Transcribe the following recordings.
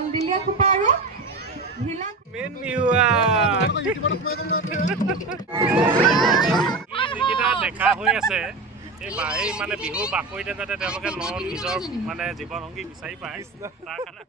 কলদিলীয়া খোপা আৰু ঢিলা মেইন বিহুৱা যিকেইটা দেখা হৈ আছে এই মানে বিহুৰ বাকৰিতে যাতে তেওঁলোকে নিজৰ মানে জীৱনসংগী বিচাৰি পায় তাৰ কাৰণে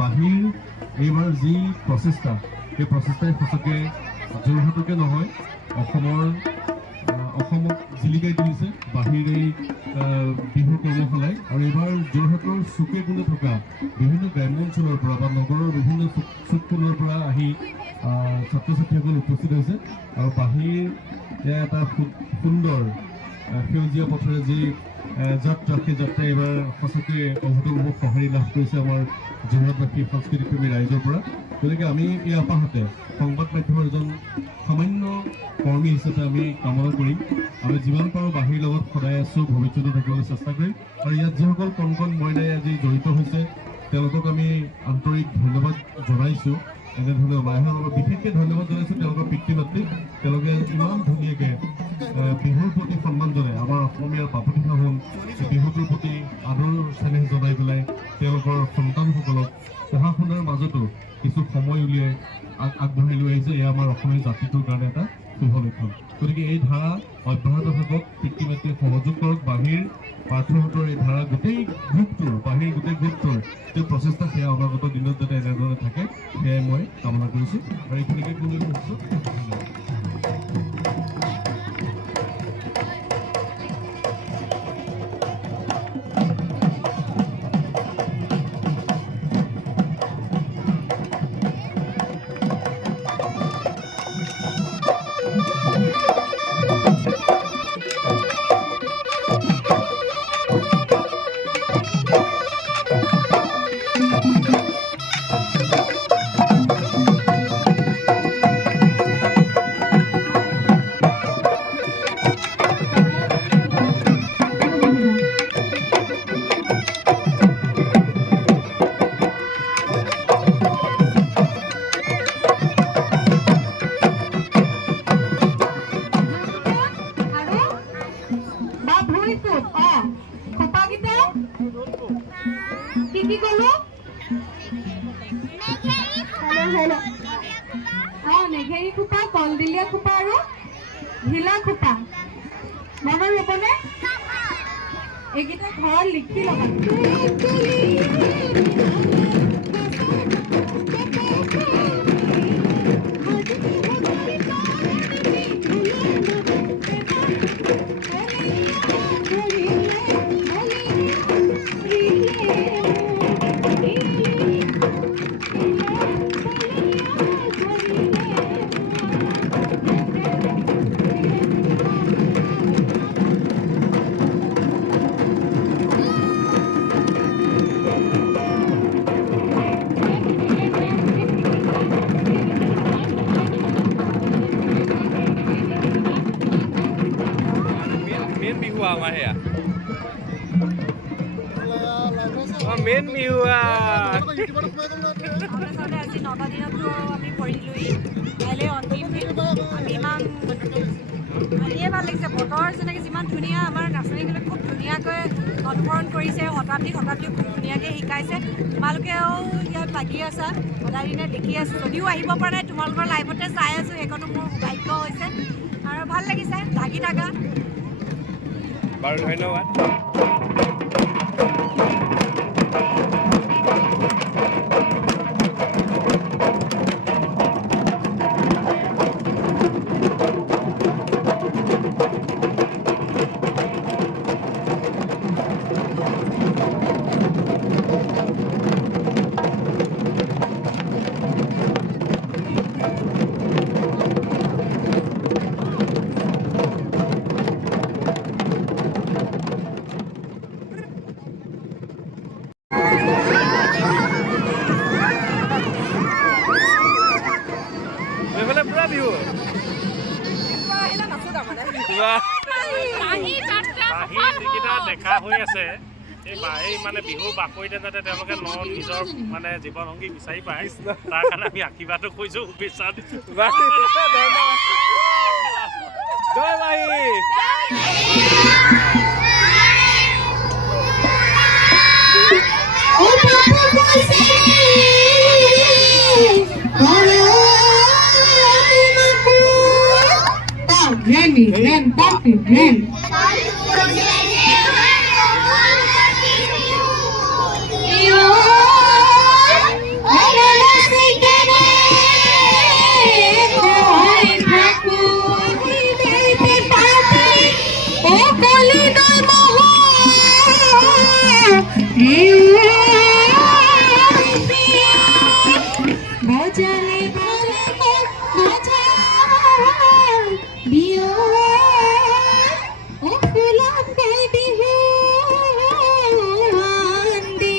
বাহিৰ এইবাৰ যি প্ৰচেষ্টা সেই প্ৰচেষ্টাই সঁচাকে যোৰহাটকে নহয় অসমক জিলিকাই তুলিছে বাহিৰ এই বিহু কৰ্মশালাই। আৰু এইবাৰ যোৰহাটৰ চুকে কোণে থকা বিভিন্ন গ্ৰাম্য অঞ্চলৰ পৰা বা নগৰৰ বিভিন্ন চুক কোণৰ পৰা আহি ছাত্ৰ ছাত্ৰীসকল উপস্থিত হৈছে। আৰু বাহিৰ এটা সুন্দৰ সেউজীয়া পথেৰে যি যাত্ৰা সেই যাত্ৰাই এইবাৰ সঁচাকৈ অভূতপূৰ্ব সঁহাৰি লাভ কৰিছে আমাৰ যোৰহাটবাসী সাংস্কৃতিকপ্ৰেমী ৰাইজৰ পৰা। গতিকে আমি এই আপাহতে সংবাদ মাধ্যমৰ এজন সামান্য কৰ্মী হিচাপে আমি কামনা কৰিম আমি যিমান পাৰোঁ বাহিৰ লগত সদায় আছোঁ, ভৱিষ্যতে থাকিবলৈ চেষ্টা কৰিম। আৰু ইয়াত যিসকল কণ কণ মইনাই আজি জড়িত হৈছে তেওঁলোকক আমি আন্তৰিক ধন্যবাদ জনাইছোঁ। এনেধৰণে ওলাই অহাৰ বাবে বিশেষকৈ ধন্যবাদ জনাইছোঁ তেওঁলোকৰ পিতৃ মাতৃক। তেওঁলোকে ইমান ধুনীয়াকৈ বিহুৰ প্ৰতি সন্মান জনাই আমাৰ অসমীয়াৰ বাপতি সাহোন বিহুটোৰ প্ৰতি আদৰ চেনেহ জনাই পেলাই তেওঁলোকৰ সন্তানসকলক পঢ়া শুনাৰ মাজতো কিছু সময় উলিয়াই আগবঢ়াই লৈ আহিছে। এয়া আমাৰ অসমীয়া জাতিটোৰ কাৰণে এটা শুভ লক্ষণ। গতিকে এই ধাৰা অব্যাহত থাকক, পিতৃ মাতৃয়ে সহযোগ কৰক। বাহিৰ পাৰ্থহঁতৰ এই ধাৰা গোটেই গ্ৰুপটোৰ যি প্ৰচেষ্টা সেয়া অনাগত দিনত যাতে এনেধৰণে থাকে সেয়াই মই কামনা কৰিছোঁ। আৰু এইখিনিকে কোনো নেঘেৰি খোপা, কলদিলীয়া খোপা আৰু ঢিলা খোপা মনত ৰ'বনে? এইকেইটা ঘৰত লিখি ল'বা। মেইন বিহু আজি 9টা দিনতো আমি কৰিলোঁহি। কাইলৈ অন্তিম দিন। আমি ইমান আনিয়ে ভাল লাগিছে। বতৰ যেনেকৈ যিমান ধুনীয়া আমাৰ নাচনীবিলাক খুব ধুনীয়াকৈ অনুসৰণ কৰিছে। শতাব্দী খুব ধুনীয়াকৈ শিকাইছে। তোমালোকেও ইয়াত লাগি আছা, সদায় দিনে দেখি আছোঁ। যদিও আহিব পৰা নাই তোমালোকৰ লাইভতে চাই আছোঁ, সেইকণো মোৰ সৌভাগ্য হৈছে আৰু ভাল লাগিছে। লাগি থাকা বাৰু, ধন্যবাদ। দেখা হৈ আছে এই মানে বিহুৰ বাকৰিতে যাতে তেওঁলোকে নিজৰ মানে জীৱনসংগী বিচাৰি পায় তাৰ কাৰণে আমি আশীৰ্বাদো কৰিছোঁ, শুভেচ্ছা দিছোঁ। জয় মাহী। বজালে বজালে বজা বিয়া ও ফুলাম গাই বিহু আন্দি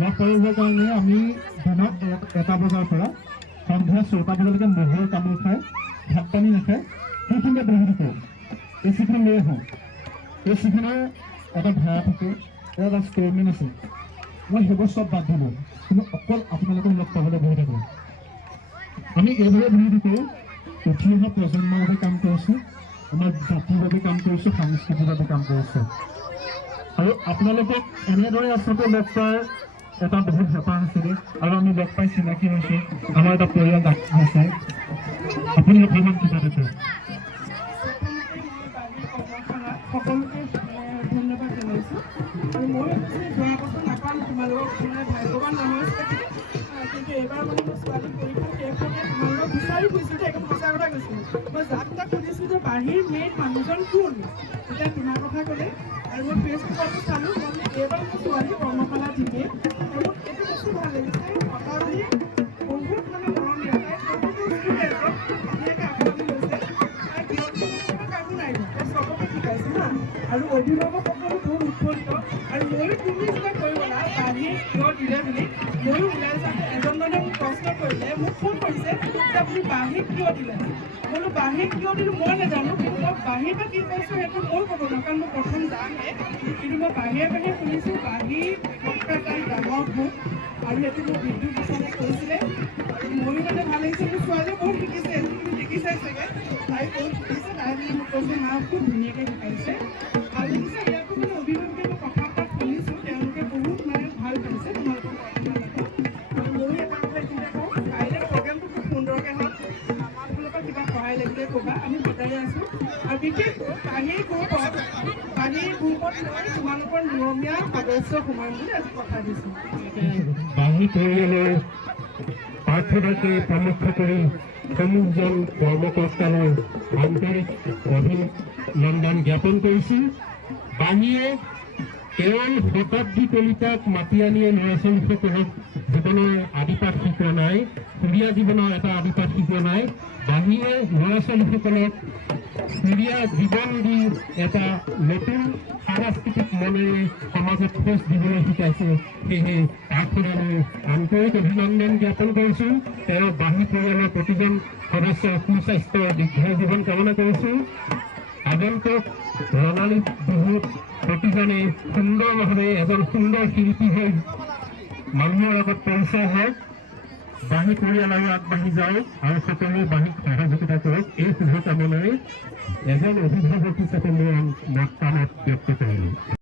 লগ কৰিবৰ কাৰণে আমি দিনত 1টা বজাৰ পৰা সন্ধিয়া 6টা বজালৈকে মহৰ কামোৰ খাই ভাত পানী নাখায় সেইখিনিতে বহি থাকোঁ। এচিখন লৈ আহোঁ। এচিখনৰ এটা ভাড়া থাকে, এটা ষ্ট'ৰমেন আছে। মই সেইবোৰ চব বাদ দিলোঁ, কিন্তু অকল আপোনালোকক লগ পাবলৈ বহি থাকোঁ। আমি এইদৰে বহি থাকোঁ। উঠি অহা প্ৰজন্মৰ বাবে কাম কৰিছোঁ, আমাৰ জাতিৰ বাবে কাম কৰিছোঁ, সাংস্কৃতিৰ বাবে কাম কৰিছোঁ। আৰু আপোনালোকক এনেদৰে আচলতে লগ পোৱাৰ এটা বহুত হেঁপাহ আছিলে, আৰু আমি লগ পাই চিনাকি হৈছোঁ। আমাৰ এটা পৰিয়াল আছে। আপুনি অকণমান কিবা এটা কওক। সকলোকে ধন্যবাদ জনাইছোঁ। আৰু মই যোৱা বছৰ নাপাম তোমালোকক ভাগ্যৱান নহয়, কিন্তু এইবাৰ মই ছোৱালী পৰীক্ষা শেষ হ'লে তোমালোকক বিচাৰি ফুৰিছোঁ। একদম সঁচা কথা কৈছোঁ। মই যাক তাক সুধিছোঁ যে বাহিৰ মেইন মানুহজন কোন, তেতিয়া তোমাৰ কথা ক'লে। আৰু মই ফেচবুকতো চালোঁ, মই এইবাৰ মোৰ ছোৱালী কৰ্মশালা দিলে। আৰু মোক এইটো বস্তু ভাল লাগিছে, কটাবাৰী বহুত মৰম দিয়া তাই ধুনীয়াকৈ আঁকোৱালি লৈছে। তাই ব্যক্তিগত কামো নাই, তাই চবকে শিকাইছে হা। আৰু অভিভাৱকসকলো বহুত উৎফুল্লিত। আৰু ময়ো তুমি যেতিয়া কৰিব না বাহিৰ কিয় দিলে বুলি ময়ো ওলাই যাওঁতে এজন মানুহে মোক প্ৰশ্ন কৰিলে, মোক ফোন কৰিছে যে আপুনি বাহিৰ কিয় দিলে। বোলো বাহিৰ কিয় দিলোঁ মই নাজানো, কিন্তু মই বাহিৰ পৰা কি কৰিছোঁ সেইটো মই ক'ব নোৱাৰোঁ, কাৰণ মই প্ৰথম যামহে। কিন্তু মই বাহিৰে বাহিৰে শুনিছোঁ বাহিৰ ব্যৱসায় তাই ডাঙৰ ভোগ, আৰু সেইটো মোক বিদ্যুৎ বিচাৰে কৈছিলে। আৰু ময়ো মানে ভাল লাগিছে, মোৰ ছোৱালীয়ে বহুত শিকিছে, তুমি দেখিছাই চাগে তাই বহুত শিকিছে। তাই মানে মোক কৈছে মা খুব ধুনীয়াকৈ শিকাইছে, ভাল লাগিছে। ইয়াতো মানে অভিভাৱকে মই কথা পাত শুনিছোঁ, তেওঁলোকে বহুত মানে ভাল পাইছে তোমালোকৰ কৰ্মশালাটো। আৰু ময়ো এটা কথা এইখিনিতে কওঁ, কাইলৈ প্ৰগ্ৰেমটো খুব সুন্দৰকৈ হ'ল। আমাৰ ফালৰ পৰা কিবা সহায় লাগিলে ক'বা, আমি সদায়ে আছোঁ। আৰু বিশেষকৈ পানীৰ গ্ৰুপত মই তোমালোকৰ নিয়মীয়া সদস্য সোমাম বুলি আজি কথা দিছোঁ। বাহী পৰিয়ালৰ প্ৰাৰ্থনাকে প্ৰমুখ কৰি সমূহজন কৰ্মকৰ্তালৈ আন্তৰিক অভিনন্দন জ্ঞাপন কৰিছোঁ। বাহীয়ে কেৱল শতাব্দী কলিতাক মাতি আনিয়ে ল'ৰা ছোৱালীসকলক জীৱনৰ আদিপাঠ শিকোৱা নাই, সুৰীয়া জীৱনৰ এটা আদিপাঠ শিকোৱা নাই। বাহীয়ে ল'ৰা ছোৱালীসকলক সুৰীয়া জীৱন দি এটা নতুন সাংস্কৃতিক মনেৰে সমাজত খোজ দিবলৈ শিকাইছে। সেয়েহে তালৈ আন্তৰিক অভিনন্দন জ্ঞাপন কৰিছোঁ। তেওঁ বাহী পৰিয়ালৰ প্ৰতিজন সদস্যৰ সুস্বাস্থ্য দীৰ্ঘ জীৱন কামনা কৰিছোঁ। আগন্তুক ৰঙালী বিহুত প্ৰতিজনে সুন্দৰভাৱে এজন সুন্দৰ শিল্পী হৈ মানুহৰ আগত পৰিচয় হওক। বাহী পৰিয়াল আৰু আগবাঢ়ি যাওক আৰু সকলোৱে বাহীক সহযোগিতা কৰক। এই শুভকামনাৰে এজন অভিভাৱক হিচাপে মই মতামত ব্যক্ত কৰিলোঁ।